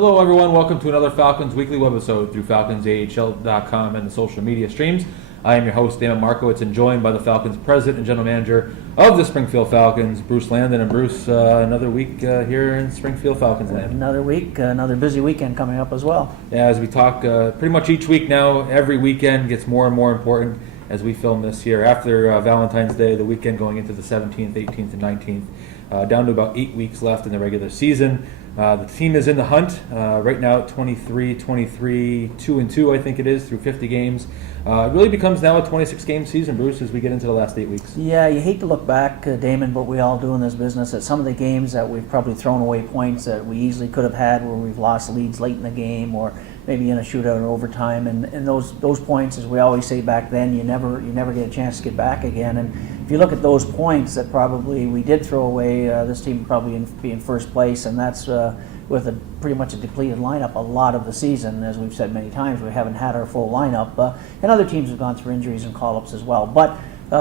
Hello everyone, welcome to another Falcons weekly webisode through FalconsAHL.com and the social media streams. I am your host, Damon Markowitz, and joined by the Falcons president and general manager of the Springfield Falcons, Bruce Landon. And Bruce, another week here in Springfield Falcons land. Another week, another busy weekend coming up as well. Yeah, as we talk pretty much each week now, every weekend gets more and more important as we film this here. After Valentine's Day, the weekend going into the 17th, 18th, and 19th, down to about 8 weeks left in the regular season. The team is in the hunt right now at 23, 2-2, I think it is, through 50 games. It really becomes now a 26-game season, Bruce, as we get into the last 8 weeks. Yeah, you hate to look back, Damon, but we all do in this business, at some of the games that we've probably thrown away points that we easily could have had, where we've lost leads late in the game or maybe in a shootout or overtime. And those points, as we always say back then, you never get a chance to get back again. And if you look at those points that probably we did throw away, this team would probably be in first place, and that's with pretty much a depleted lineup a lot of the season. As we've said many times, we haven't had our full lineup, and other teams have gone through injuries and call-ups as well. But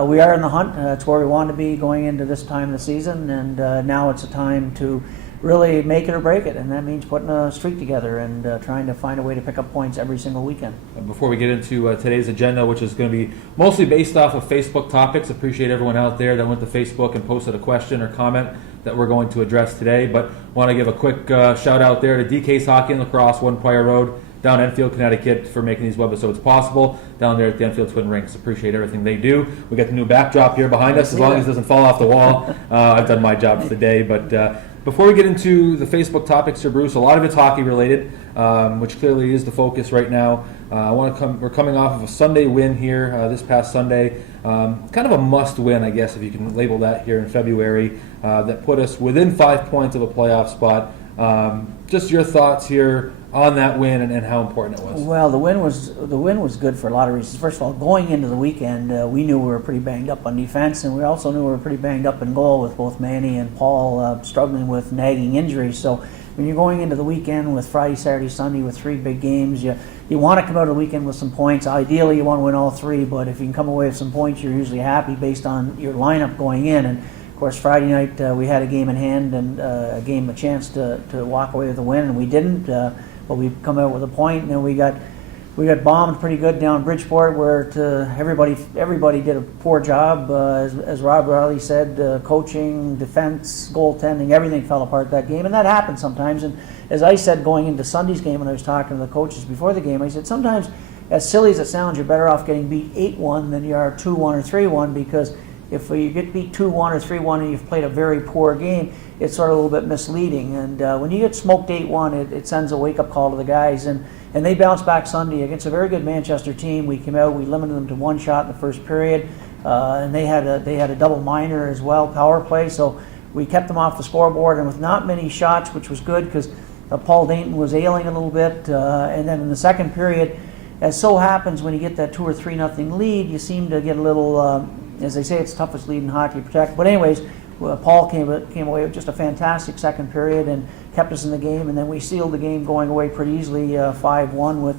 we are in the hunt. It's where we want to be going into this time of the season, and now it's a time to really make it or break it, and that means putting a streak together and trying to find a way to pick up points every single weekend. Before we get into today's agenda, which is going to be mostly based off of Facebook topics, appreciate everyone out there that went to Facebook and posted a question or comment that we're going to address today, but want to give a quick shout out there to DK's Hockey and Lacrosse, 1 Prior Road, down Enfield, Connecticut, for making these webisodes possible, down there at the Enfield Twin Rinks. Appreciate everything they do. We got the new backdrop here behind us, as long as it doesn't fall off the wall. I've done my job for the day, but before we get into the Facebook topics here, Bruce, a lot of it's hockey related, which clearly is the focus right now. We're coming off of a Sunday win here this past Sunday. Kind of a must win, I guess, if you can label that, here in February, that put us within 5 points of a playoff spot. Just your thoughts here on that win and how important it was. Well, the win was good for a lot of reasons. First of all, going into the weekend, we knew we were pretty banged up on defense, and we also knew we were pretty banged up in goal, with both Manny and Paul struggling with nagging injuries. So when you're going into the weekend with Friday, Saturday, Sunday with 3 big games, you want to come out of the weekend with some points. Ideally, you want to win all 3, but if you can come away with some points, you're usually happy based on your lineup going in. And of course, Friday night we had a game in hand and a chance to walk away with a win, and we didn't. But we've come out with a point, and then we got bombed pretty good down Bridgeport, where everybody did a poor job. As Rob Riley said, coaching, defense, goaltending, everything fell apart that game, and that happens sometimes. And as I said going into Sunday's game, when I was talking to the coaches before the game, I said sometimes, as silly as it sounds, you're better off getting beat 8-1 than you are 2-1 or 3-1, because if you get beat 2-1 or 3-1 and you've played a very poor game, it's sort of a little bit misleading. And when you get smoked 8-1, it sends a wake-up call to the guys. And they bounced back Sunday against a very good Manchester team. We came out, we limited them to 1 shot in the first period, and they had a double minor as well, power play. So we kept them off the scoreboard, and with not many shots, which was good because Paul Dayton was ailing a little bit. And then in the second period, as so happens, when you get that 2 or 3-0 lead, you seem to get a little, as they say, it's the toughest lead in hockey to protect. But anyways, Paul came away with just a fantastic second period and kept us in the game, and then we sealed the game going away pretty easily, 5-1, with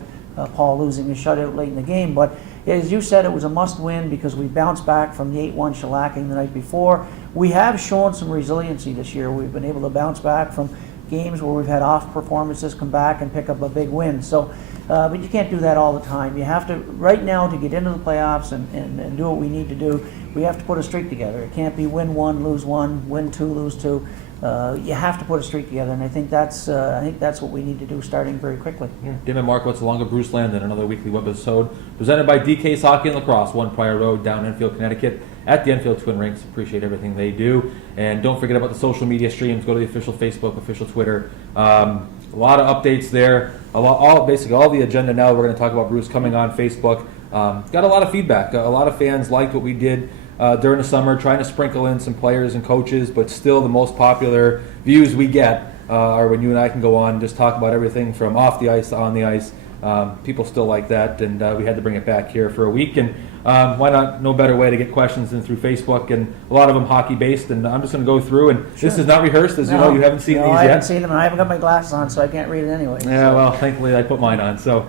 Paul losing his shutout late in the game. But as you said, it was a must-win because we bounced back from the 8-1 shellacking the night before. We have shown some resiliency this year. We've been able to bounce back from games where we've had off performances, come back and pick up a big win. So, but you can't do that all the time. You have to, right now, to get into the playoffs and do what we need to do, we have to put a streak together. It can't be win 1, lose 1, win 2, lose 2. You have to put a streak together, and I think that's what we need to do starting very quickly. Yeah. Damon Markowitz along with Bruce Landon, another weekly webisode presented by DK's Hockey and Lacrosse, 1 Prior Road, down Enfield, Connecticut, at the Enfield Twin Rinks. Appreciate everything they do, and don't forget about the social media streams. Go to the official Facebook, official Twitter. A lot of updates there. Basically all the agenda now. We're going to talk about Bruce coming on Facebook. Got a lot of feedback. A lot of fans liked what we did during the summer, trying to sprinkle in some players and coaches, but still the most popular views we get are when you and I can go on and just talk about everything from off the ice to on the ice. People still like that, and we had to bring it back here for a week. And why not? No better way to get questions than through Facebook, and a lot of them hockey-based. And I'm just going to go through, and Sure. This is not rehearsed, as you know. You haven't seen these yet. I haven't seen them, and I haven't got my glasses on, so I can't read it anyway. Yeah, well, thankfully I put mine on. So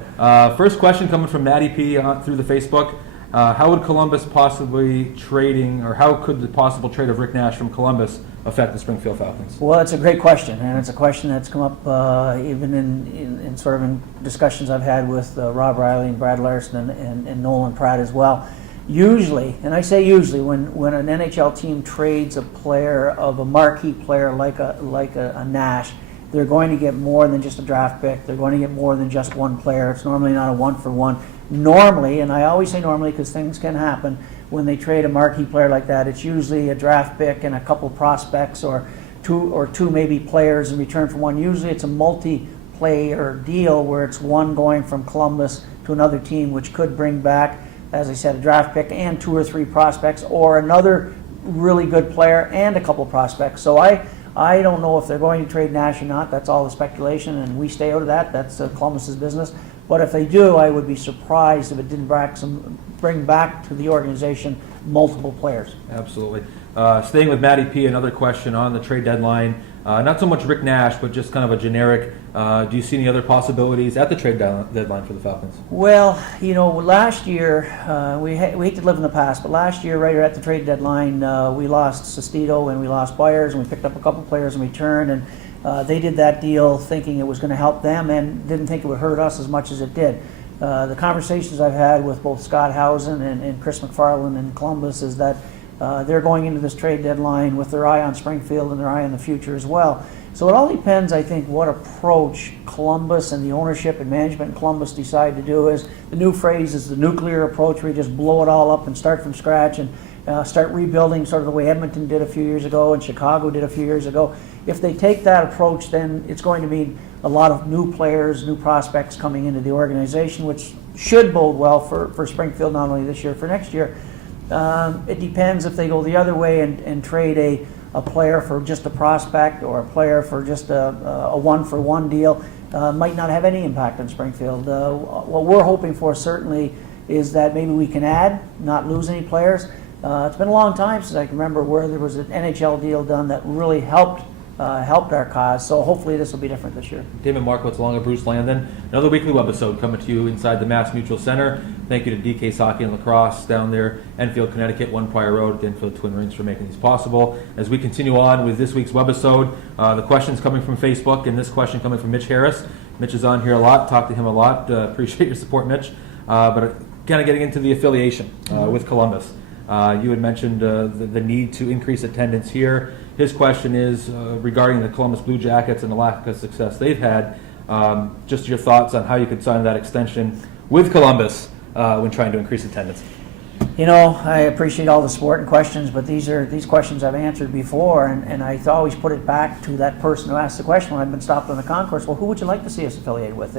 first question coming from Maddie P. Through the Facebook. How would Columbus possibly trading, or how could the possible trade of Rick Nash from Columbus affect the Springfield Falcons? Well, it's a great question, and it's a question that's come up even in sort of in discussions I've had with Rob Riley and Brad Larson and Nolan Pratt as well. Usually, and I say usually, when an NHL team trades a player of a marquee player like a Nash, they're going to get more than just a draft pick. They're going to get more than just one player. It's normally not a one-for-one. Normally, and I always say normally because things can happen, when they trade a marquee player like that, it's usually a draft pick and a couple prospects or two maybe players in return for one. Usually it's a multi-player deal where it's one going from Columbus to another team, which could bring back, as I said, a draft pick and 2 or 3 prospects, or another really good player and a couple prospects. So I don't know if they're going to trade Nash or not. That's all the speculation, and we stay out of that. That's Columbus's business. But if they do, I would be surprised if it didn't bring back to the organization multiple players. Absolutely. Staying with Matty P, another question on the trade deadline. Not so much Rick Nash, but just kind of a generic. Do you see any other possibilities at the trade deadline for the Falcons? Well, last year, we hate to live in the past, but last year, right at the trade deadline, we lost Sestito and we lost Byers, and we picked up a couple players in return, and they did that deal thinking it was going to help them and didn't think it would hurt us as much as it did. The conversations I've had with both Scott Housen and Chris McFarland in Columbus is that they're going into this trade deadline with their eye on Springfield and their eye on the future as well. So it all depends, I think, what approach Columbus and the ownership and management in Columbus decide to do. Is the new phrase is the nuclear approach, where you just blow it all up and start from scratch and start rebuilding, sort of the way Edmonton did a few years ago and Chicago did a few years ago. If they take that approach, then it's going to mean a lot of new players, new prospects coming into the organization, which should bode well for Springfield, not only this year, for next year. It depends if they go the other way and trade a player for just a prospect or a player for just a one-for-one deal. Might not have any impact on Springfield. What we're hoping for certainly is that maybe we can add, not lose any players. It's been a long time since I can remember where there was an NHL deal done that really helped our cause. So hopefully this will be different this year. David Markowitz along with Bruce Landon. Another weekly webisode coming to you inside the Mass Mutual Center. Thank you to DK Hockey and Lacrosse down there, Enfield, Connecticut, One Prior Road, the Enfield Twin Rings for making these possible. As we continue on with this week's webisode, the questions coming from Facebook, and this question coming from Mitch Harris. Mitch is on here a lot, talk to him a lot. Appreciate your support, Mitch. But kind of getting into the affiliation with Columbus. You had mentioned the need to increase attendance here. His question is regarding the Columbus Blue Jackets and the lack of success they've had. Just your thoughts on how you could sign that extension with Columbus when trying to increase attendance. I appreciate all the support and questions, but these questions I've answered before, and I always put it back to that person who asked the question when I've been stopped on the concourse. Well, who would you like to see us affiliated with?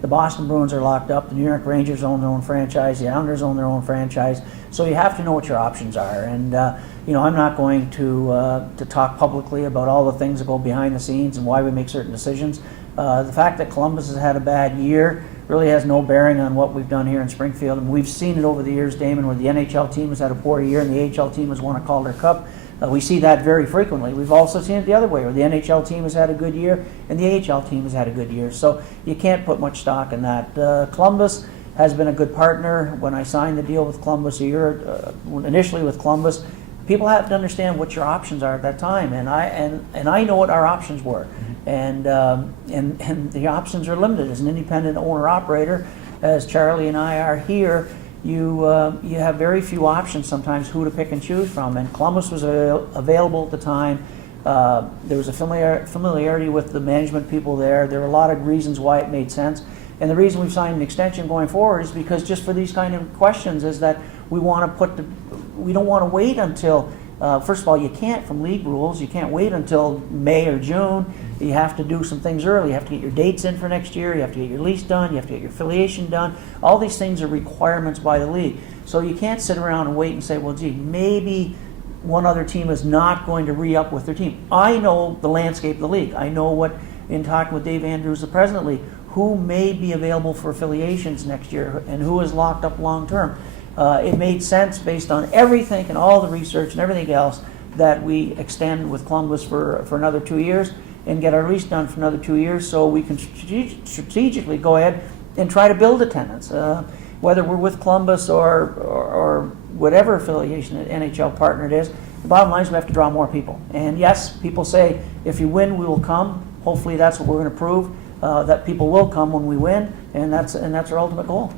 The Boston Bruins are locked up. The New York Rangers own their own franchise. The Islanders own their own franchise. So you have to know what your options are. And I'm not going to talk publicly about all the things that go behind the scenes and why we make certain decisions. The fact that Columbus has had a bad year really has no bearing on what we've done here in Springfield. And we've seen it over the years, Damon, where the NHL team has had a poor year and the AHL team has won a Calder Cup. We see that very frequently. We've also seen it the other way, where the NHL team has had a good year and the AHL team has had a good year. So you can't put much stock in that. Columbus has been a good partner. When I signed the deal with Columbus initially with Columbus, people have to understand what your options are at that time, and I know what our options were, and the options are limited. As an independent owner operator, as Charlie and I are here, you have very few options sometimes who to pick and choose from, and Columbus was available at the time. There was a familiarity with the management people there. There were a lot of reasons why it made sense, and the reason we've signed an extension going forward is because just for these kind of questions is that we don't want to wait until, first of all, you can't, from league rules, you can't wait until May or June. You have to do some things early. You have to get your dates in for next year. You have to get your lease done. You have to get your affiliation done. All these things are requirements by the league. So you can't sit around and wait and say, well, gee, maybe one other team is not going to re-up with their team. I know the landscape of the league. I know what, in talking with Dave Andrews, the president of the league, who may be available for affiliations next year and who is locked up long term. It made sense based on everything and all the research and everything else that we extend with Columbus for another 2 years and get our lease done for another 2 years so we can strategically go ahead and try to build attendance. Whether we're with Columbus or whatever affiliation, NHL partner it is, The bottom line is we have to draw more people. And yes, people say, if you win, we will come. Hopefully that's what we're going to prove, that people will come when we win, and that's our ultimate goal.